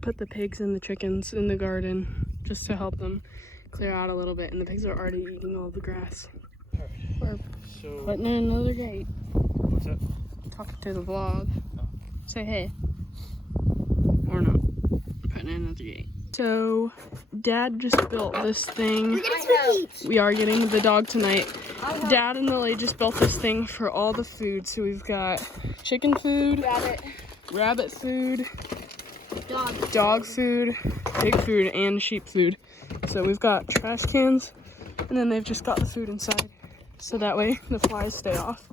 Put the pigs and the chickens in the garden just to help them clear out a little bit, and the pigs are already eating all the grass. We're putting in another gate. What's up? Talking to the vlog. Oh. Say hey. Or not. Putting in another gate. So, Dad just built this thing. We are getting the dog tonight. Dad and Lily just built this thing for all the food. So we've got chicken food, rabbit food, dog food, pig food, and sheep food. So we've got trash cans, and then they've just got the food inside. So that way the flies stay off.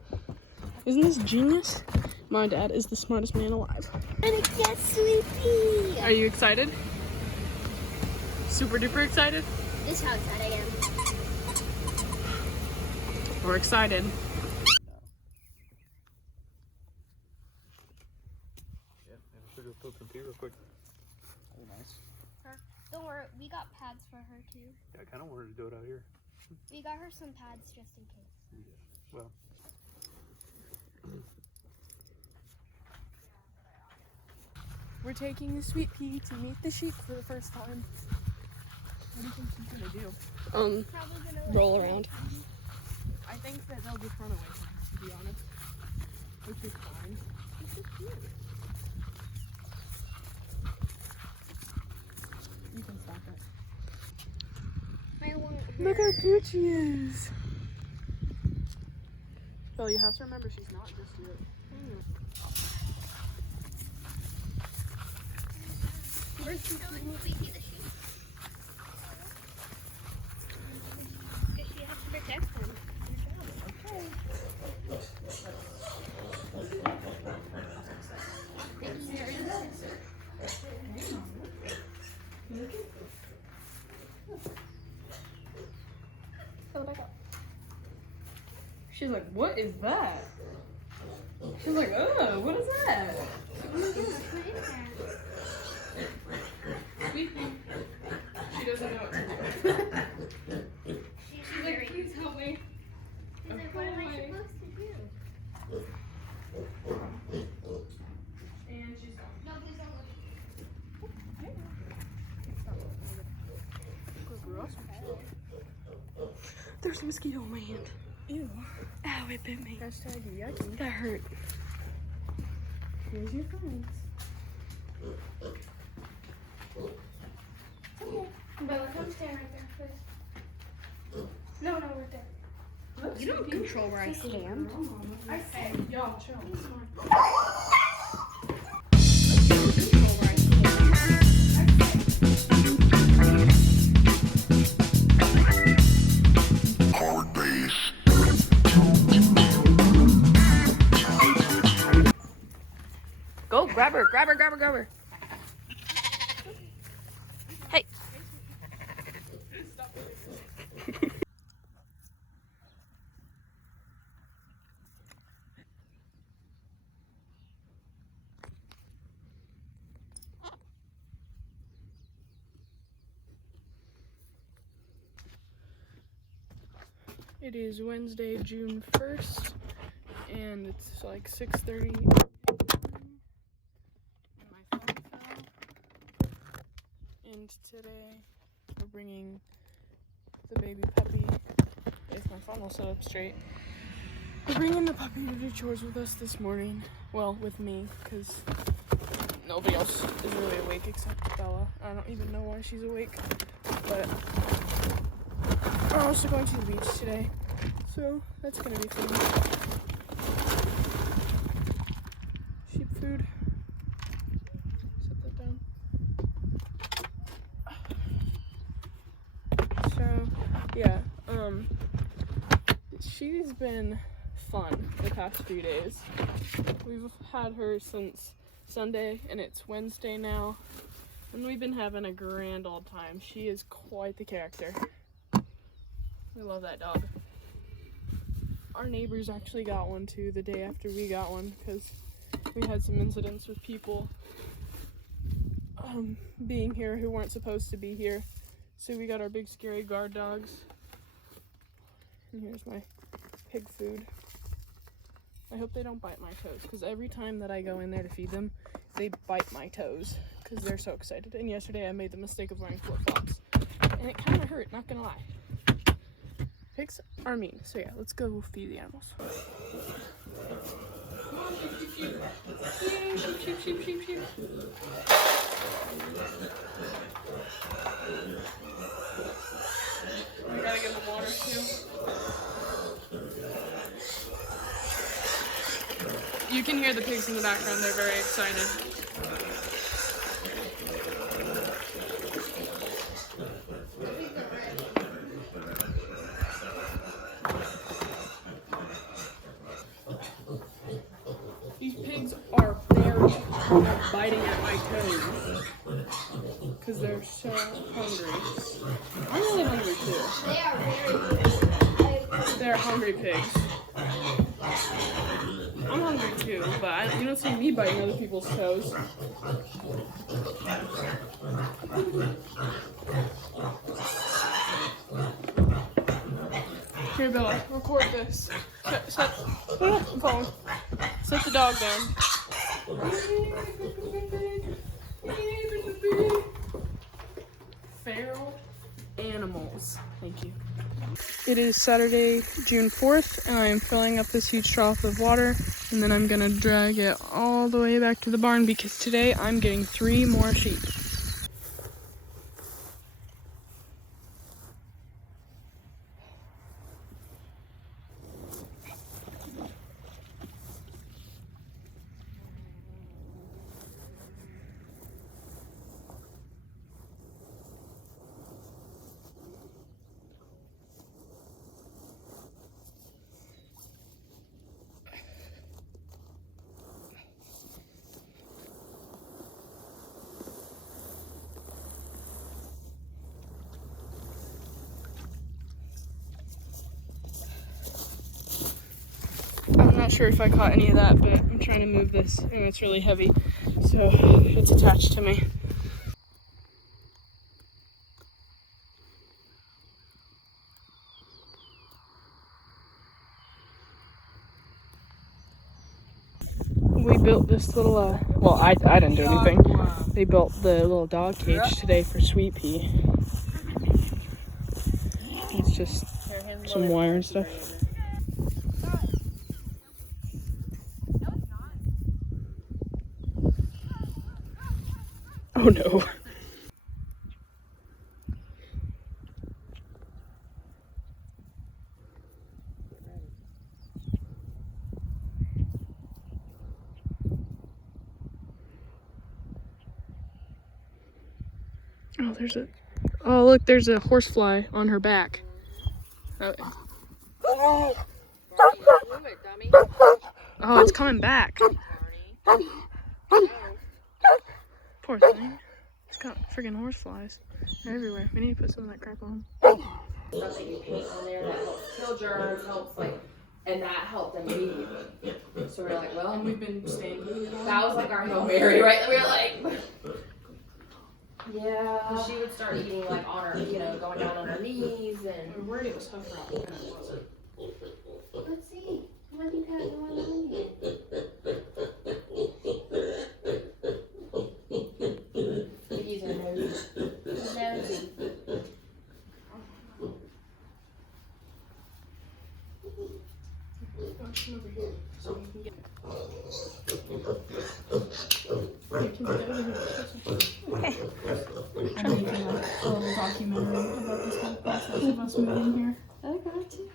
Isn't this genius? My dad is the smartest man alive. I'm gonna get sleepy. Are you excited? Super duper excited? This is how excited I am. We're excited. Yeah, I'm sure to fill some tea real quick. Oh, nice. Don't worry, we got pads for her too. Yeah, I kind of wanted to do it out here. We got her some pads just in case. Yeah. Well. We're taking the sweet pea to meet the sheep for the first time. What do you think she's gonna do? Probably gonna Roll around. I think that they'll just run away from her, to be honest. Which is fine. This is cute. You can stop it. Look how cute she is. Well, you have to remember she's not just your. Where's she going? Sweetie the sheep. Because she has to protect them. Okay. She's like, what is that? She's like, oh, what is that? Sweetie. She doesn't know what to do. She's like, please help me. She's like, what am I supposed to do? And she's gone. No, please don't look. There's a mosquito on my hand. Ew. Ow, it bit me. Hashtag yucky. That hurt. Here's your friends. Okay. Bella, come stand right there, please. No, right there. You don't control where I stand. I say, y'all chill. Go, grab her. Hey. It is Wednesday, June 1st, and it's like 6:30. And my phone fell. And today we're bringing the baby puppy, if my phone will sit up straight. We're bringing the puppy to do chores with us this morning. Well, with me, because nobody else is really awake except Bella. I don't even know why she's awake, but we're also going to the beach today, so that's gonna be fun. Sheep food. Set that down. So, yeah, she's been fun the past few days. We've had her since Sunday, and it's Wednesday now, and we've been having a grand old time. She is quite the character. We love that dog. Our neighbors actually got one too the day after we got one, because we had some incidents with people being here who weren't supposed to be here. So we got our big scary guard dogs. And here's my pig food. I hope they don't bite my toes, because every time that I go in there to feed them, they bite my toes because they're so excited. And yesterday I made the mistake of wearing flip-flops. And it kind of hurt, not gonna lie. Pigs are mean. So yeah, let's go feed the animals. Come on, sheep, sheep, sheep. Sheep, sheep, sheep, sheep. I gotta give them water too. You can hear the pigs in the background, they're very excited. These pigs are very biting at my toes because they're so hungry. I'm really hungry too. They are very. They're hungry pigs. I'm hungry too, but you don't see me biting other people's toes. Here, Bella, record this. Set the phone. Set the dog down. Feral animals. Thank you. It is Saturday, June 4th, and I am filling up this huge trough of water, and then I'm gonna drag it all the way back to the barn because today I'm getting 3 more sheep. I'm not sure if I caught any of that, but I'm trying to move this, and it's really heavy, so it's attached to me. We built this little, well, I didn't do anything. They built the little dog cage today for Sweet Pea. It's just some wire and stuff. Oh no. Oh look, there's a horsefly on her back. Oh, it's coming back. Poor thing. It's got friggin' horseflies. They're everywhere. We need to put some of that crap on. Stuff that you paint on there that helps kill germs, helps and that helped immediately. So we're like, well, And we've been staying good. that was like our Hail Mary, right? We were like, yeah. She would start eating like on her, going down on her knees and. We were worried it was tougher out, and it wasn't. Let's see. What do you got going on here? He's a nosy. He's nosy. Come over here so you can get it. You can get over here. I'm making a little documentary about this whole process of us moving here. I got you.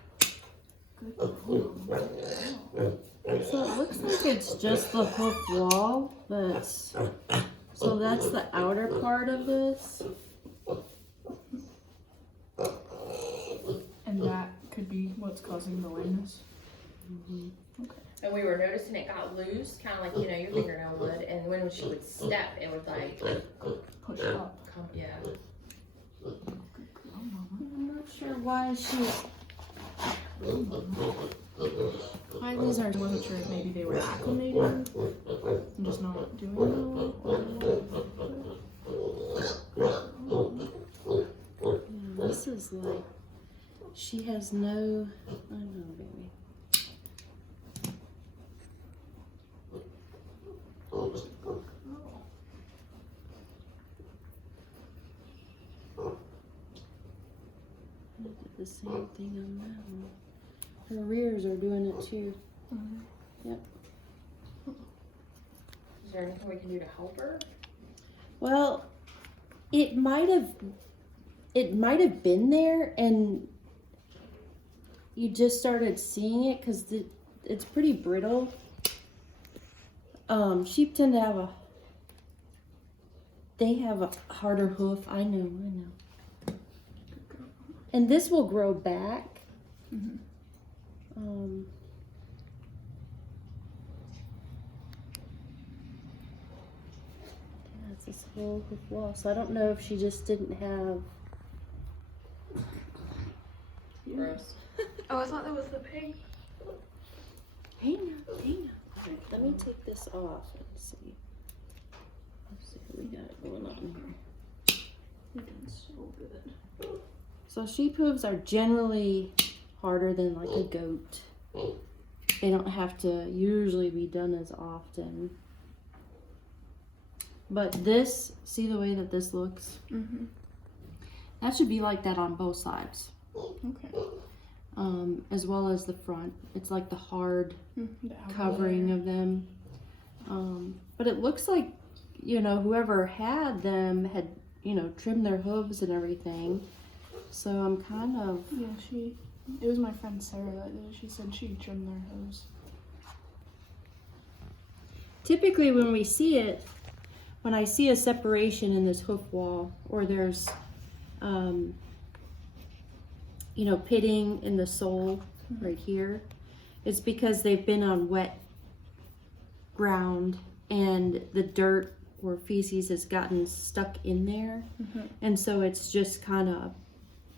Good. So it looks like it's just the hook wall, but so that's the outer part of this. And that could be what's causing the lameness. And we were noticing it got loose, kind of like, your fingernail would. And when she would step, it would like, Push up. yeah. I'm not sure why she's. I wasn't sure if maybe they were acclimating and just not doing well. Yeah, this is like she has no. I don't know, baby. the same thing on that one. Her rears are doing it too. Yep. Is there anything we can do to help her? Well, it might have been there and you just started seeing it because it's pretty brittle. Sheep tend to have a harder hoof. I know. And this will grow back. Yeah, it's this whole hoof wall. So I don't know if she just didn't have. Gross. Oh, I thought that was the pig. Hang on. Okay, let me take this off and see. Let's see what we got going on here. You're doing so good. So sheep hooves are generally harder than like a goat. They don't have to usually be done as often. But this, see the way that this looks? That should be like that on both sides. Okay. As well as the front. It's like the hard covering of them. But it looks like, whoever had them had, trimmed their hooves and everything. So I'm kind of... Yeah, it was my friend Sarah that did it. She said she trimmed their hooves. Typically when I see a separation in this hoof wall, or there's, pitting in the sole right here, it's because they've been on wet ground and the dirt or feces has gotten stuck in there. And so it's just kind of,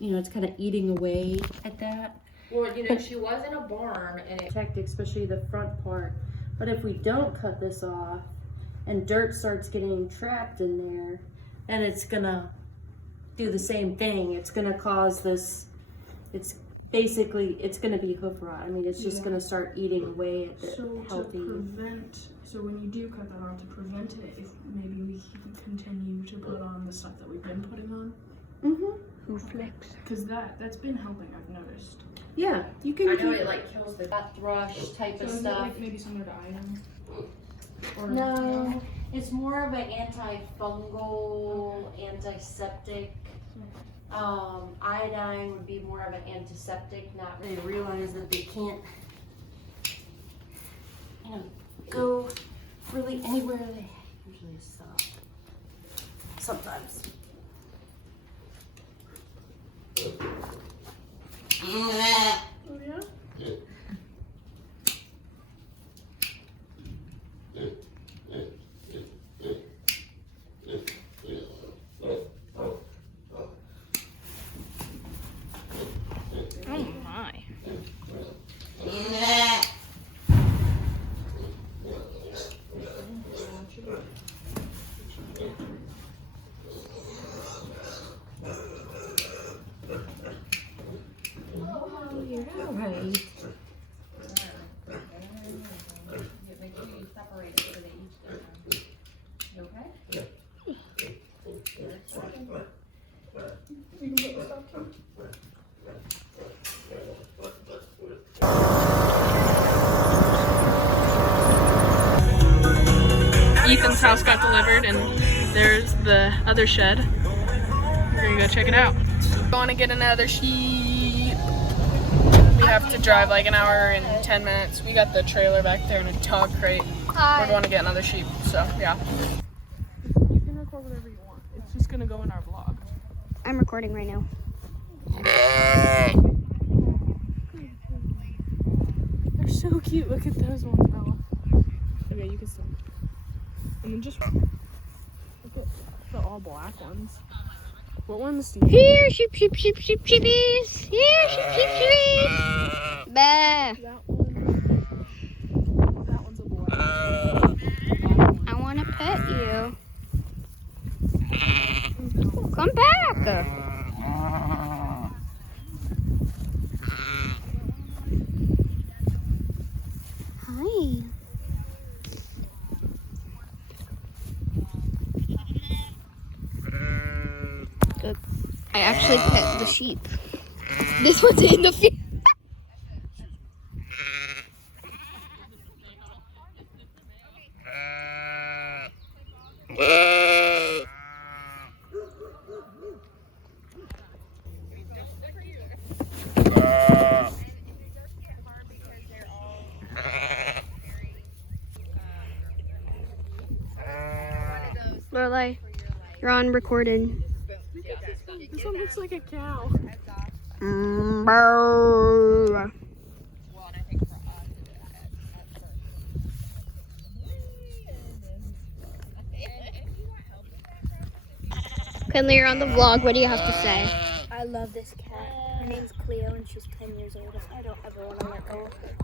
it's kind of eating away at that. Well, she was in a barn and it... Protect especially the front part. But if we don't cut this off and dirt starts getting trapped in there, then it's gonna do the same thing. It's gonna cause this, it's gonna be hoof rot. I mean, it's just gonna start eating away at the healthy. So when you do cut that off, to prevent it, if maybe we can continue to put on the stuff that we've been putting on. Who flicks? Because that's been helping, I've noticed. Yeah, you can. I know it kills that thrush type of So is it stuff. like maybe similar to iron? Or, No, it's more of an antifungal, antiseptic. Iodine would be more of an antiseptic. Not really realize that they can't, go really anywhere they usually stop. Sometimes. Oh yeah? Oh my. You're all right. Make sure you separate it so they each get them. You okay? You can get yourself some. Ethan's house got delivered and there's the other shed. We're gonna go check it out. We want to get another sheep. We have to drive like an hour and 10 minutes. We got the trailer back there and a dog crate. We're going to get another sheep, so yeah. You can record whatever you want. It's just gonna go in our vlog. I'm recording right now. They're so cute. Look at those ones, Bella. Okay, you can see. And then just look at the all black ones. What ones do you Here, sheep, sheepies. Here, sheepies. Bah. That one's a boy. I want to pet you. Come back. Hi. Good. I actually pet the sheep. This one's in the field. Lorelai, you're on recording. This one looks like a cow. Kinley, you're on the vlog. What do you have to say? I love this cat. Her name's Cleo and she's 10 years old. I don't ever want to let go of her.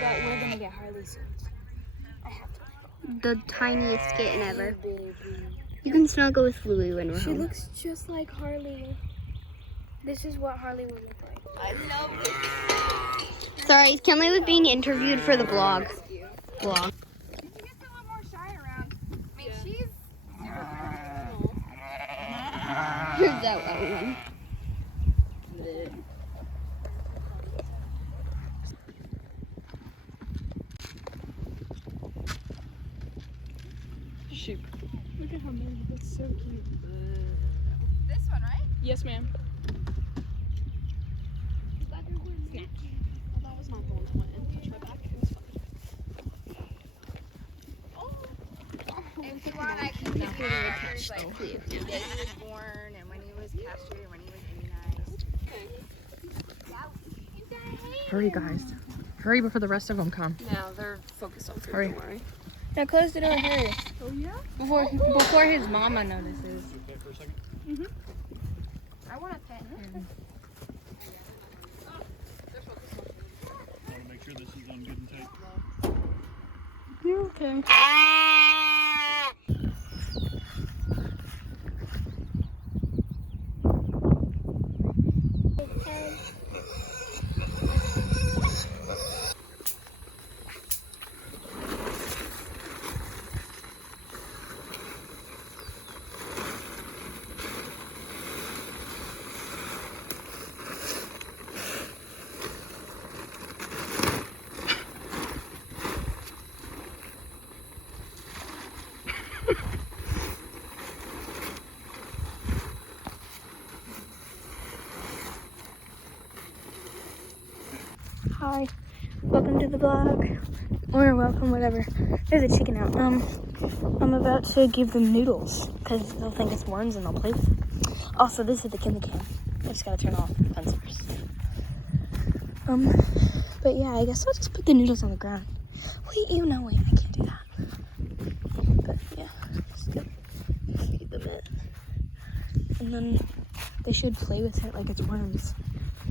But we're gonna get Harley soon. I have to let go. The tiniest kitten ever. Baby. You can snuggle with Louie when we're She home. looks just like Harley. This is what Harley would look like. I love it. Sorry, Kinley was being interviewed for the vlog. Vlog. She gets a little more shy around. I mean, she's Here's that one. Sheep. Look at how many. That's so cute. this one, right? Yes, ma'am. Snack. Oh, that was not the one that went and touched my back. It was fun. If you want, I can give you pictures like the day he was born and when he was castrated, when he was immunized. Hurry, guys. Hurry before the rest of them come. Now they're focused on food. Hurry. Don't worry. Now close the door, hurry. Oh yeah. Before his mama notices. Okay for a second. I want to pet him. I want to make sure this is on good and tight. You're okay. Hi. Welcome to the vlog. Or welcome, whatever. There's a chicken out. I'm about to give them noodles because they'll think it's worms and they'll play with it. Also, this is the Kinley cam. I just gotta turn off the fence first. But yeah, I guess I'll just put the noodles on the ground. Wait, I can't do that. But yeah, just gonna feed them it. And then they should play with it like it's worms.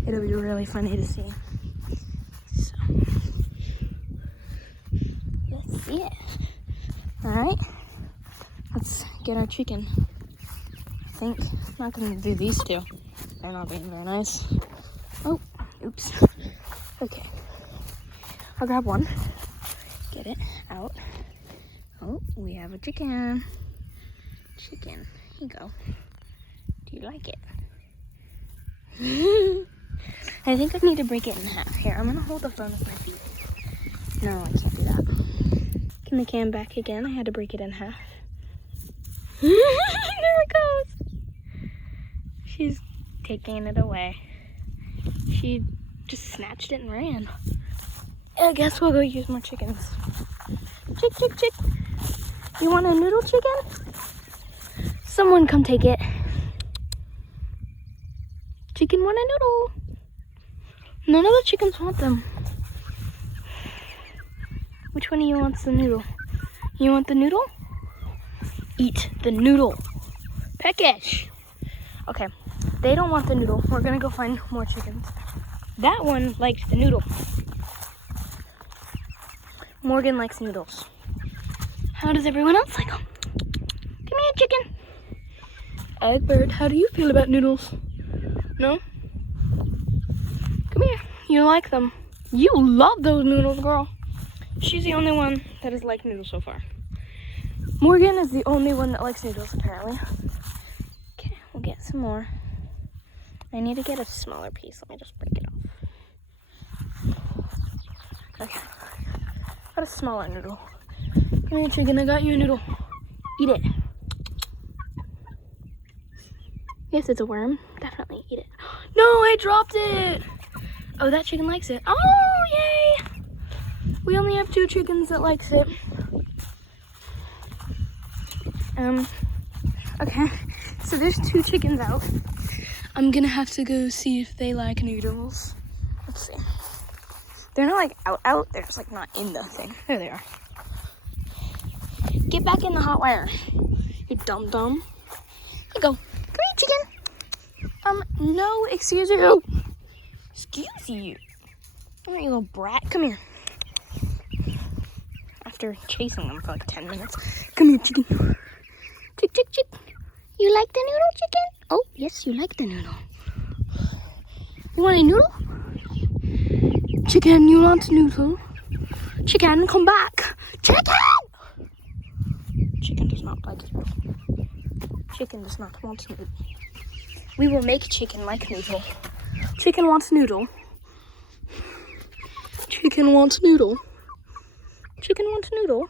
It'll be really funny to see. So, let's see it. Alright, let's get our chicken. I think I'm not gonna do these two. They're not being very nice. Oh, oops. Okay. I'll grab one. Get it out. Oh, we have a chicken. Chicken. Here you go. Do you like it? I think I need to break it in half. Here, I'm gonna hold the phone with my feet. No, I can't do that. Get the cam back again. I had to break it in half. There it goes. She's taking it away. She just snatched it and ran. I guess we'll go use more chickens. Chick, chick, chick. You want a noodle chicken? Someone come take it. Chicken want a noodle. None of the chickens want them. Which one of you wants the noodle? You want the noodle? Eat the noodle. Peckish. Okay, they don't want the noodle. We're gonna go find more chickens. That one likes the noodle. Morgan likes noodles. How does everyone else like them? Come here, chicken. Egbert, how do you feel about noodles? No? Come here. You like them. You love those noodles, girl. She's the only one that has liked noodles so far. Morgan is the only one that likes noodles, apparently. Okay, we'll get some more. I need to get a smaller piece. Let me just break it off. Okay. Got a smaller noodle. Come here, chicken. I got you a noodle. Eat it. Yes, it's a worm. Definitely eat it. No, I dropped it. Oh, that chicken likes it. Oh, yay. We only have 2 chickens that likes it. Okay. So there's 2 chickens out. I'm gonna have to go see if they like noodles. Let's see. They're not like out. They're just like not in the thing. There they are. Get back in the hot wire. You dum-dum. Here you go. Come here, chicken. No, excuse you. Excuse you. Come here, you little brat. Come here. After chasing them for like 10 minutes. Come here, chicken. Chick, chick, chick. You like the noodle, chicken? Oh, yes, you like the noodle. You want a noodle? Chicken, you want a noodle? Chicken, come back. Chicken! Chicken does not like noodle. Chicken does not want noodle. We will make chicken like noodle. Chicken wants noodle. Chicken wants noodle. Chicken wants noodle.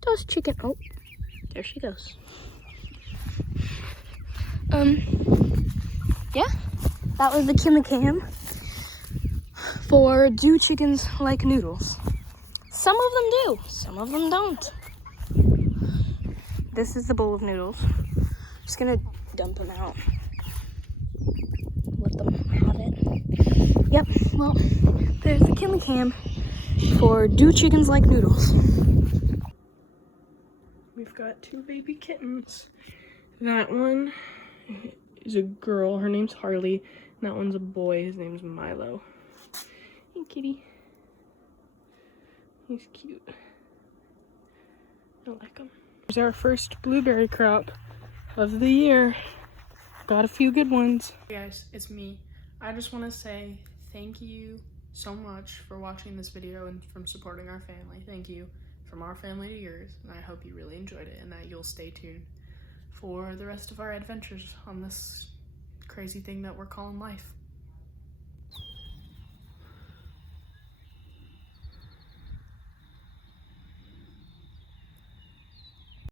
Does chicken... Oh, there she goes. Yeah, that was the Cam for do chickens like noodles. Some of them do, some of them don't. This is the bowl of noodles. Just gonna dump them out. Let them have it. Yep, well, there's the Cam for do chickens like noodles. We've got 2 baby kittens. That one is a girl. Her name's Harley. And that one's a boy. His name's Milo. Hey, kitty. He's cute. I like him. Here's our first blueberry crop of the year. Got a few good ones. Hey guys, it's me. I just want to say thank you so much for watching this video and from supporting our family. Thank you. From our family to yours, and I hope you really enjoyed it and that you'll stay tuned for the rest of our adventures on this crazy thing that we're calling life.